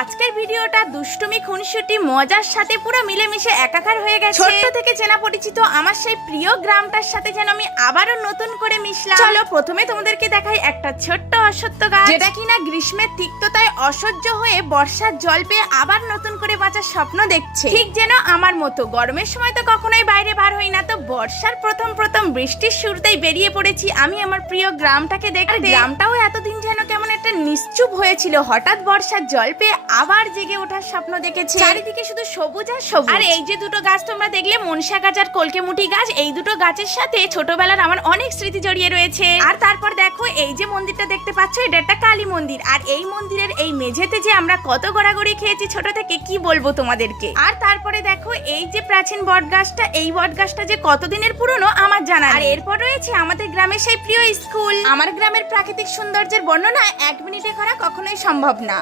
আজকের ভিডিওটা দুষ্টুমি খুনসুটি মজার সাথে পুরো মিলেমিশে একাকার হয়ে গেছে। ছোট্ট থেকে চেনা পরিচিত আমার সেই প্রিয় গ্রামটার সাথে যেন আমি আবারও নতুন করে মিশলাম। চলো প্রথমে তোমাদেরকে দেখাই একটা ছোট্ট অসত্য গাছ, যেটা কিনা গ্রীষ্মের তিক্ততায় অসহ্য হয়ে বর্ষার জল পেয়ে আবার নতুন করে বাঁচার স্বপ্ন দেখছে। ঠিক যেন আমার মতো গরমের সময় তো কখনোই বাইরে বার হই না, তো বর্ষার প্রথম বৃষ্টির শুরুতেই বেরিয়ে পড়েছি আমি আমার প্রিয় গ্রামটাকে দেখতে। গ্রামটাও এতদিন যেন কেমন একটা নিশ্চুপ হয়েছিল, হঠাৎ বর্ষার জল পেয়ে আবার জেগে ওঠার স্বপ্ন দেখেছে। চারিদিকে শুধু সবুজ আর সবুজ। আর এই যে দুটো গাছ তোমরা দেখলে, মনসা গাছ আর কলকেমুটি গাছ, এই দুটো গাছের সাথে ছোটবেলার আমার অনেক স্মৃতি জড়িয়ে রয়েছে। আর তারপর দেখো এই যে মন্দিরটা দেখতে পাচ্ছ, এটা একটা কালী মন্দির। আর এই মন্দিরের এই মেঝেতে যে আমরা কত গড়াগড়ি খেয়েছি ছোট থেকে, কি বলবো তোমাদেরকে। আর তারপরে দেখো এই যে প্রাচীন বট গাছটা, এই বট গাছটা যে কতদিনের পুরনো আমার জানা। আর এরপর রয়েছে আমাদের গ্রামের সেই প্রিয় স্কুল। আমার গ্রামের প্রাকৃতিক সৌন্দর্যের বর্ণনা 1 মিনিটে করা কখনোই সম্ভব না।